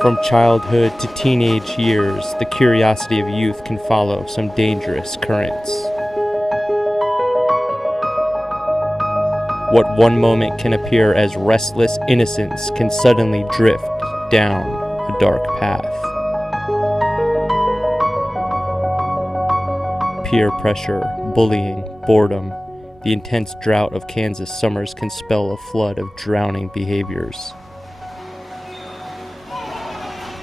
From childhood to teenage years, the curiosity of youth can follow some dangerous currents. What one moment can appear as restless innocence can suddenly drift down a dark path. Peer pressure, bullying, boredom, the intense drought of Kansas summers can spell a flood of drowning behaviors.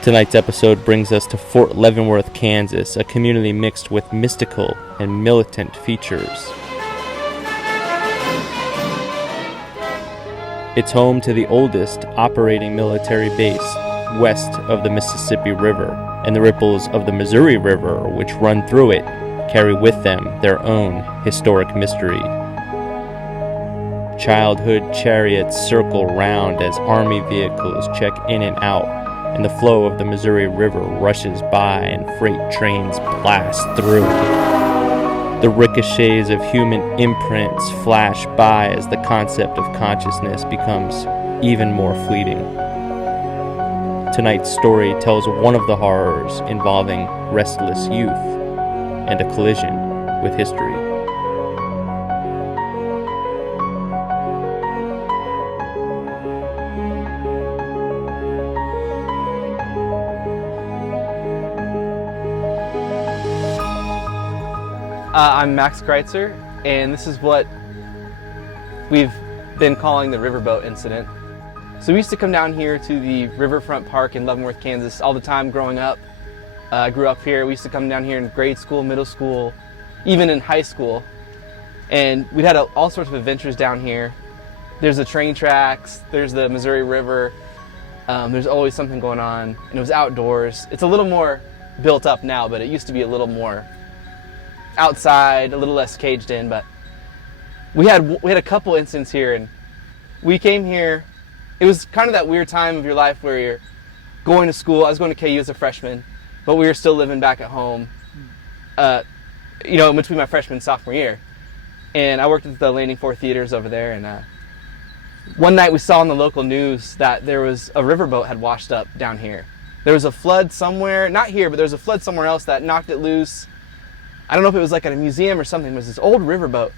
Tonight's episode brings us to Fort Leavenworth, Kansas, a community mixed with mystical and militant features. It's home to the oldest operating military base west of the Mississippi River, and the ripples of the Missouri River, which run through it, carry with them their own historic mystery. Childhood chariots circle round as Army vehicles check in and out, and the flow of the Missouri River rushes by and freight trains blast through. The ricochets of human imprints flash by as the concept of consciousness becomes even more fleeting. Tonight's story tells one of the horrors involving restless youth and a collision with history. I'm Max Kreitzer, and this is what we've been calling the Riverboat incident. So we used to come down here to the Riverfront Park in Leavenworth, Kansas all the time growing up. I grew up here. We used to come down here in grade school, middle school, even in high school. And we'd had all sorts of adventures down here. There's the train tracks, there's the Missouri River, there's always something going on, and it was outdoors. It's a little more built up now, but it used to be a little more outside, a little less caged in. But we had a couple incidents here, and we came here. It was kind of that weird time of your life where you're going to school. I was going to KU as a freshman, but we were still living back at home, in between my freshman and sophomore year. And I worked at the Landing 4 theaters over there, and one night we saw on the local news that there was a riverboat had washed up down here. There was a flood somewhere, not here, but there was a flood somewhere else that knocked it loose. I don't know if it was like at a museum or something. It was this old riverboat,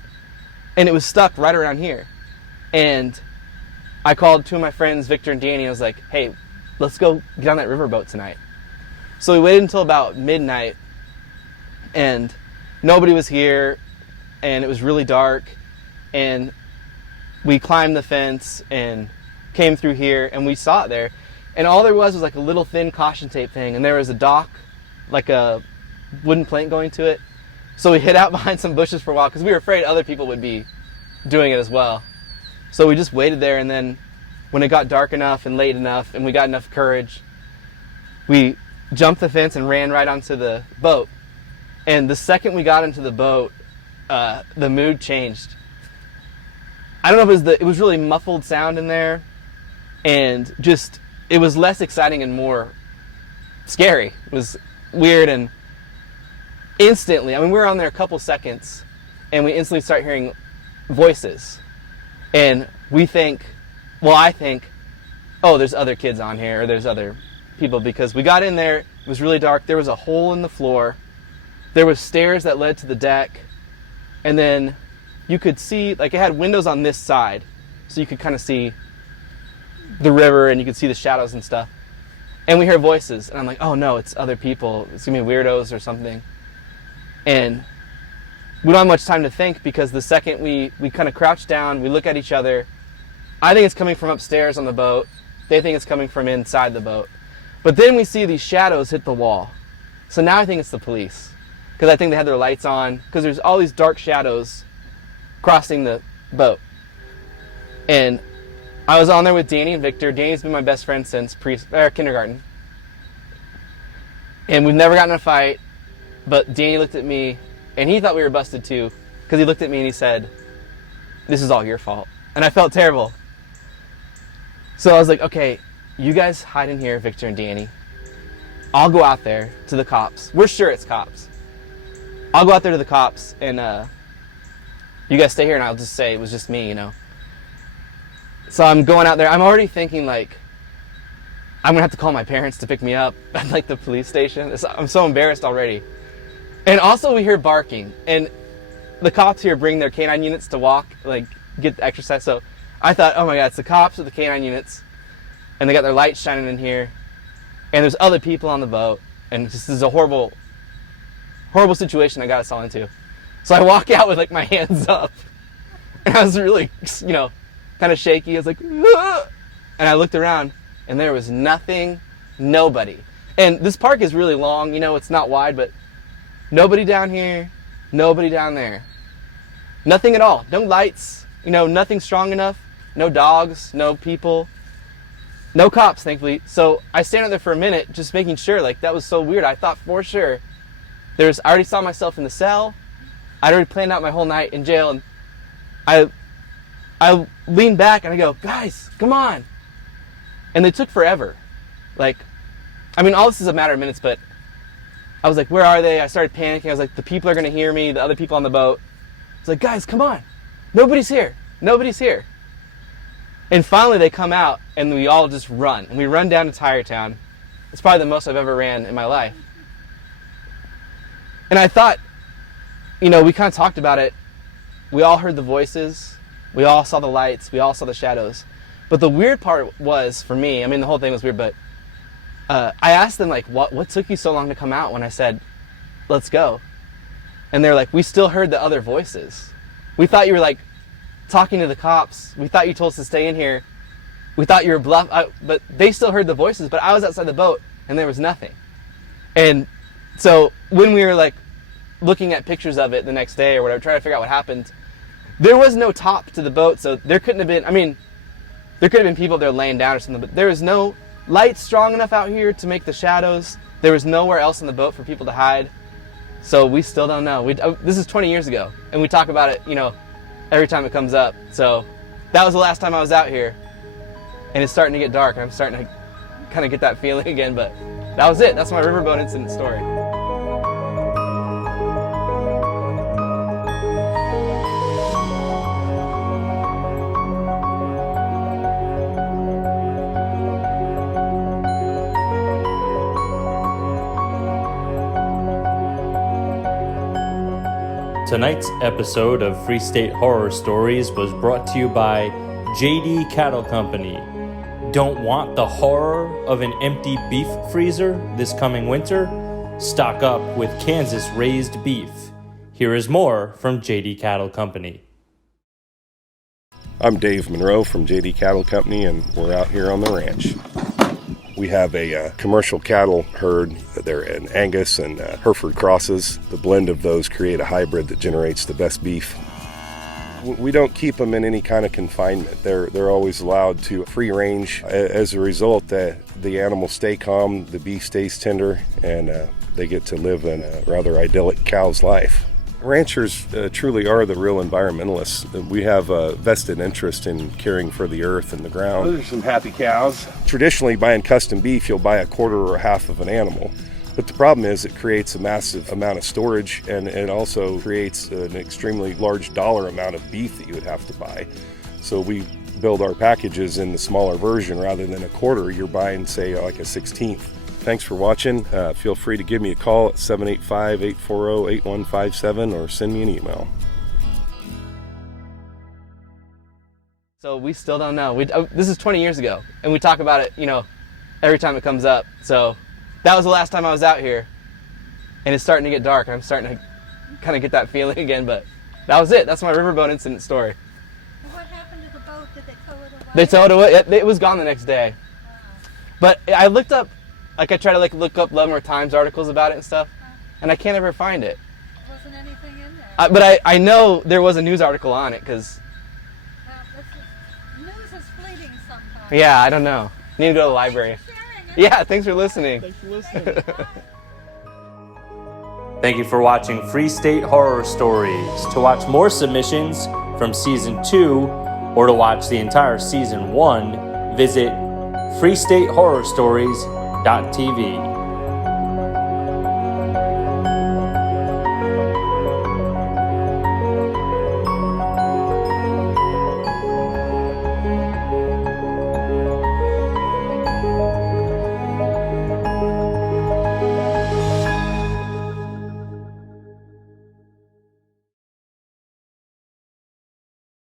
and it was stuck right around here. And I called two of my friends, Victor and Danny. I was like, hey, let's go get on that riverboat tonight. So we waited until about midnight, and nobody was here, and it was really dark, and we climbed the fence and came through here, and we saw it there. And all there was like a little thin caution tape thing, and there was a dock, like a wooden plank going to it. So we hid out behind some bushes for a while because we were afraid other people would be doing it as well. So we just waited there, and then when it got dark enough and late enough and we got enough courage, we jumped the fence and ran right onto the boat. And the second we got into the boat, the mood changed. I don't know if it was really muffled sound in there, and just it was less exciting and more scary. It was weird, and instantly, we were on there a couple seconds, and we instantly start hearing voices. And I think, oh, there's other kids on here, or there's other people, because we got in there, it was really dark, there was a hole in the floor, there was stairs that led to the deck, and then you could see, it had windows on this side, so you could kind of see the river, and you could see the shadows and stuff. And we hear voices, and I'm like, oh no, it's other people, it's gonna be weirdos or something. And we don't have much time to think, because the second we kind of crouch down, we look at each other. I think it's coming from upstairs on the boat. They think it's coming from inside the boat. But then we see these shadows hit the wall. So now I think it's the police, because I think they had their lights on, because there's all these dark shadows crossing the boat. And I was on there with Danny and Victor. Danny's been my best friend since kindergarten. And we've never gotten in a fight. But Danny looked at me, and he thought we were busted too, because he looked at me and he said, this is all your fault. And I felt terrible. So I was like, okay, you guys hide in here, Victor and Danny. I'll go out there to the cops. We're sure it's cops. I'll go out there to the cops and you guys stay here and I'll just say it was just me, you know. So I'm going out there. I'm already thinking like, I'm gonna have to call my parents to pick me up at like the police station. I'm so embarrassed already. And also we hear barking, and the cops here bring their canine units to walk, like get the exercise. So I thought, oh my God, it's the cops with the canine units, and they got their lights shining in here, and there's other people on the boat, and this is a horrible, horrible situation I got us all into. So I walk out with like my hands up, and I was really, you know, kind of shaky. I was like, ah! And I looked around, and there was nothing, nobody. And this park is really long, you know, it's not wide, but nobody down here, nobody down there. Nothing at all. No lights, you know, nothing strong enough. No dogs, no people, no cops, thankfully. So I stand out there for a minute, just making sure. Like, that was so weird. I thought for sure I already saw myself in the cell. I'd already planned out my whole night in jail, and I leaned back and I go, guys, come on. And they took forever. Like, I mean, all this is a matter of minutes, but I was like, where are they? I started panicking. I was like, the people are going to hear me, the other people on the boat. I was like, guys, come on. Nobody's here. Nobody's here. And finally they come out, and we all just run. And we run down to Tire Town. It's probably the most I've ever ran in my life. And I thought, you know, we kind of talked about it. We all heard the voices. We all saw the lights. We all saw the shadows. But the weird part was, for me, I mean, the whole thing was weird, but I asked them, like, what took you so long to come out when I said, let's go? And they're like, we still heard the other voices. We thought you were, like, talking to the cops. We thought you told us to stay in here. We thought you were but they still heard the voices, but I was outside the boat, and there was nothing. And so when we were, like, looking at pictures of it the next day or whatever, trying to figure out what happened, there was no top to the boat, so there couldn't have been, I mean, there could have been people there laying down or something, but there was no light strong enough out here to make the shadows. There was nowhere else on the boat for people to hide. So we still don't know. This is 20 years ago, and we talk about it, you know, every time it comes up. So that was the last time I was out here, and it's starting to get dark, and I'm starting to kind of get that feeling again, but that was it. That's my riverboat incident story. Tonight's episode of Free State Horror Stories was brought to you by JD Cattle Company. Don't want the horror of an empty beef freezer this coming winter? Stock up with Kansas raised beef. Here is more from JD Cattle Company. I'm Dave Monroe from JD Cattle Company, and we're out here on the ranch. We have a commercial cattle herd. They're an Angus and Hereford crosses. The blend of those create a hybrid that generates the best beef. We don't keep them in any kind of confinement. They're always allowed to free range. As a result, the animals stay calm, the beef stays tender, and they get to live in a rather idyllic cow's life. Ranchers truly are the real environmentalists. We have a vested interest in caring for the earth and the ground. Those are some happy cows. Traditionally, buying custom beef, you'll buy a quarter or a half of an animal. But the problem is it creates a massive amount of storage, and it also creates an extremely large dollar amount of beef that you would have to buy. So we build our packages in the smaller version. Rather than a quarter, you're buying, say, like a 16th. Thanks for watching. Feel free to give me a call at 785-840-8157 or send me an email. So we still don't know. This is 20 years ago, and we talk about it, you know, every time it comes up. So that was the last time I was out here, and it's starting to get dark. I'm starting to kind of get that feeling again, but that was it. That's my riverboat incident story. What happened to the boat? Did they tow it away? They towed it away. It was gone the next day. But I looked up, like I try to look up Leavenworth Times articles about it and stuff, and I can't ever find it. Wasn't anything in there. But I know there was a news article on it, because, News is fleeting sometimes. yeah, I don't know. Need to go to the library. Thanks for sharing it. Yeah, thanks for listening. Thanks for listening. Thank you for watching Free State Horror Stories. To watch more submissions from Season 2 or to watch the entire Season 1, visit freestatehorrorstories.tv.